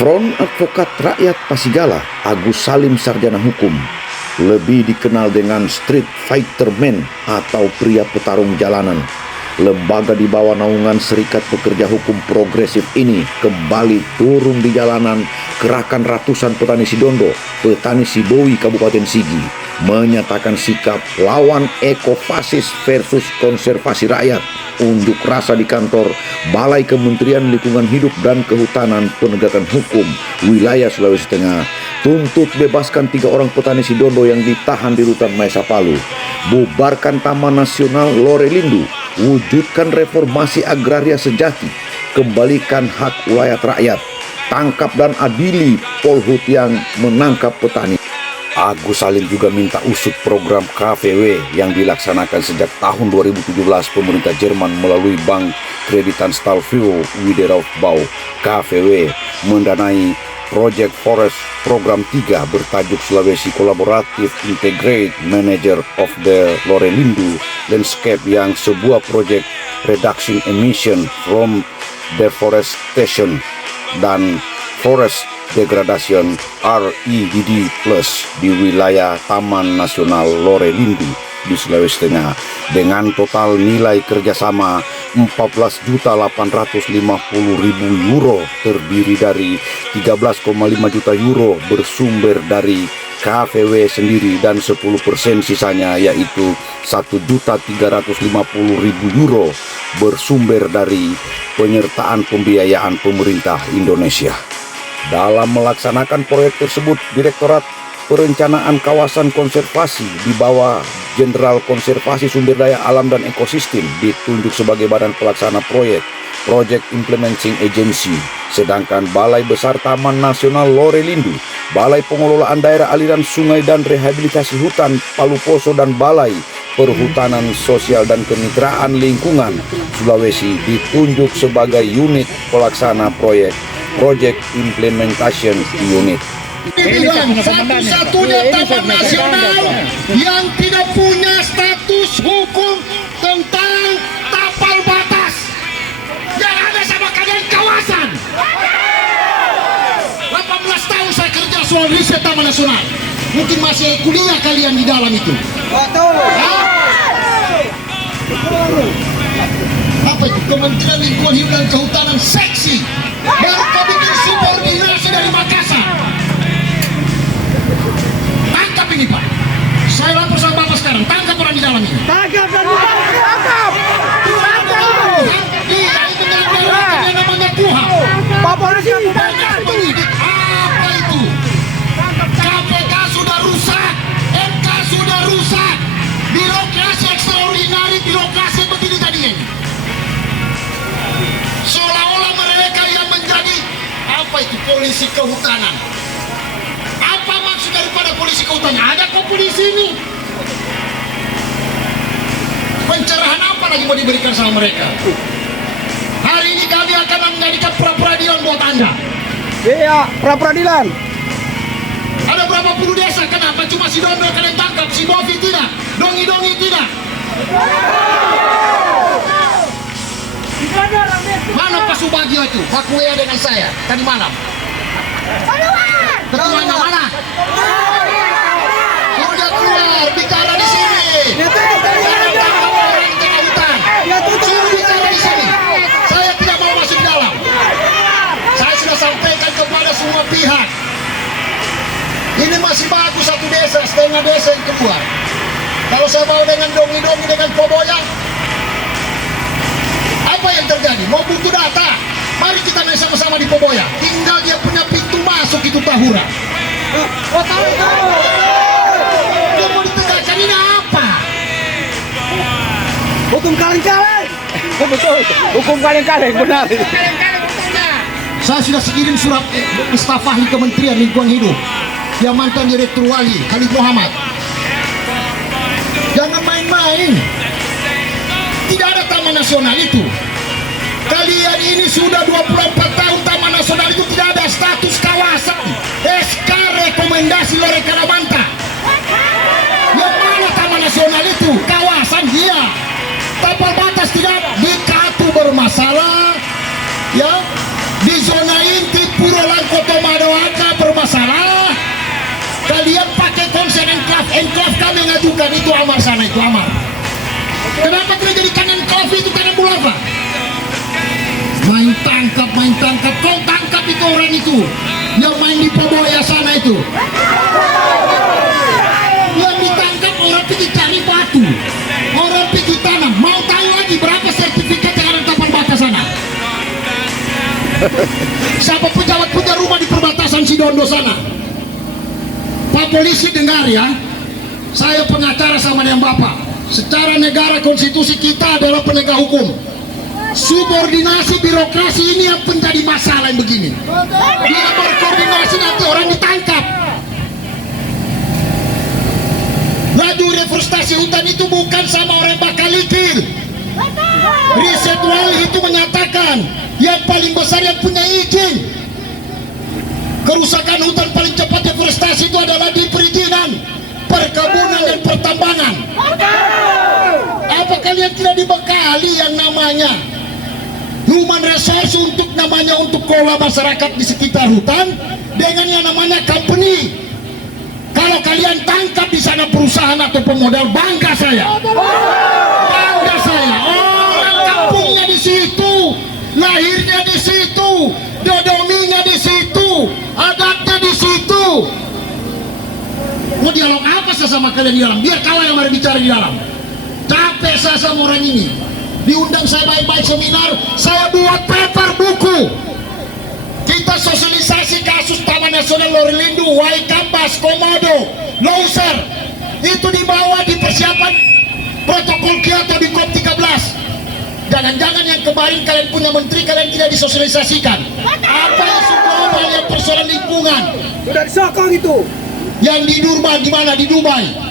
Front Advokat Rakyat Pasigala, Agus Salim Sarjana Hukum, lebih dikenal dengan Street Fighter Man atau pria petarung jalanan. Lembaga di bawah naungan Serikat Pekerja Hukum Progresif ini kembali turun di jalanan gerakan ratusan petani Sidondo, petani Sibowi Kabupaten Sigi, menyatakan sikap lawan ekofasis versus konservasi rakyat. Unjuk rasa di kantor Balai Kementerian Lingkungan Hidup dan Kehutanan Penegakan Hukum wilayah Sulawesi Tengah. Tuntut bebaskan 3 orang petani Sidondo yang ditahan di rutan Maesa Palu. Bubarkan Taman Nasional Lorelindu. Wujudkan reformasi agraria sejati. Kembalikan hak wilayah rakyat. Tangkap dan adili Polhut yang menangkap petani. Agus Salim juga minta usut program KVW yang dilaksanakan sejak tahun 2017 pemerintah Jerman melalui Bank Kreditanstalt Wiederaufbau. KVW mendanai Project Forest Program 3 bertajuk Sulawesi Collaborative Integrated Manager of the Lorelindu Landscape, yang sebuah proyek reduction emission from deforestation dan forest degradation REDD+ di wilayah Taman Nasional Lorelindu di Sulawesi Tengah dengan total nilai kerjasama 14.850.000 euro, terdiri dari 13,5 juta euro bersumber dari KVW sendiri dan 10% sisanya yaitu 1.350.000 euro bersumber dari penyertaan pembiayaan pemerintah Indonesia. Dalam melaksanakan proyek tersebut, Direktorat Perencanaan Kawasan Konservasi di bawah Jenderal Konservasi Sumber Daya Alam dan Ekosistem ditunjuk sebagai badan pelaksana proyek, Project Implementing Agency. Sedangkan Balai Besar Taman Nasional Lorelindu, Balai Pengelolaan Daerah Aliran Sungai dan Rehabilitasi Hutan Palu Poso, dan Balai Perhutanan Sosial dan Kemitraan Lingkungan Sulawesi ditunjuk sebagai unit pelaksana proyek, Project Implementation Unit. Satu-satunya taman nasional yang tidak punya status hukum tentang tapal batas. Yang ada sama kalian kawasan. 18 tahun saya kerja soal riset taman nasional. Mungkin masih kuliah kalian di dalam itu. Apa itu? Kementerian Lingkungan Hidup dan Kehutanan seksi baru bikin subordinasi dari Makassar. Tangkap ini Pak. Saya lapor sama Bapak sekarang. Tangkap orang di dalam ini. Tangkap dan tangkap. Iya, itu yang namanya KUHA. Pak Polisi itu. Apa itu? KPK sudah rusak, MK sudah rusak. Birokrasi ekstraordinari, birokrasi begini tadinya. Seolah-olah mereka yang menjadi apa itu polisi kehutanan. Apa maksud daripada polisi kehutanan? Ada kok polisi ini. Pencerahan apa lagi mau diberikan sama mereka? Hari ini kami akan menjadikan pra-peradilan buat Anda. Iya, pra-peradilan. Ada berapa puluh desa, kenapa cuma Sidondo kalian tangkap, Sibovi tidak, Dongi-Dongi tidak? Mana Pak Subagio itu? Pak Kuya dengan saya tadi malam. Ketuanya mana? Sudah keluar, bicara di sini. Jangan tangkap orang di tengah hutan. Suruh bicara di sini. Saya tidak mau masuk di dalam. Saya sudah sampaikan kepada semua pihak. Ini masih bagus satu desa, setengah desa yang keluar. Kalau saya mau dengan Dongi-Dongi, dengan Poboya, apa yang terjadi? Mau butuh data? Mari kita naik sama-sama di Poboya. Tinggal dia punya pintu masuk itu Tahura. Oh, tahu. Dia mau ditegakkan ini apa? Hukum kaleng-kaleng. Oh, betul. Hukum kaleng-kaleng, benar. Saya sudah kirim surat staf ahli Kementerian Lingkungan Hidup yang mantan Direktur Wali Khalid Muhammad. Jangan main-main. Tidak ada taman nasional itu. Kalian ini sudah 24 tahun taman nasional itu tidak ada status kawasan. SK rekomendasi Lore Kalamanta. Yang mana taman nasional itu? Kawasan iya. Tapal batas tidak ada. Di Katu bermasalah. Ya. Di zona inti Puro Langkoto kami ngajukan itu Amar sana, itu Amar. Kenapa tidak jadi kanan Kofi itu kanan Bulafa? Main tangkap, kau tangkap itu orang itu yang main di Poboya sana itu. Yang ditangkap orang pergi cari batu, orang pergi tanam. Mau tahu lagi berapa sertifikat yang ada tapan bata sana? Siapa pejabat punya rumah di perbatasan Sidondo sana? Pak polisi dengar ya, saya pengacara sama dengan Bapak. Secara negara konstitusi kita adalah penegak hukum. Subordinasi birokrasi ini yang menjadi masalah yang begini. Dia berkoordinasi nanti orang ditangkap. Laju reforestasi hutan itu bukan sama orang bakalikir. Riset Wali itu menyatakan yang paling besar yang punya izin kerusakan hutan paling cepat deforestasi itu adalah di perizinan perkebunan dan pertambangan. Apa kalian tidak dibekali yang namanya human resource untuk namanya untuk kelola masyarakat di sekitar hutan dengan yang namanya company? Kalau kalian tangkap di sana perusahaan atau pemodal, bangga saya. Bangga saya. Orang kampungnya di situ, lahirnya di situ, dodominya di situ, adatnya di situ. Mau dialog apa saya sama kalian di dalam? Biar kawan yang mari bicara di dalam. Capek saya sama orang ini. Diundang saya baik-baik seminar, saya buat paper buku. Kita sosialisasi kasus Taman Nasional Lorilindu, Waikambas, Komodo, Loser. Itu dibawa di persiapan protokol Kyoto di COP 13. Jangan-jangan yang kemarin kalian punya menteri kalian tidak disosialisasikan. Apa yang semua yang persoalan lingkungan? Sudah disokong itu. Yang di Durban, di mana? Di Dubai.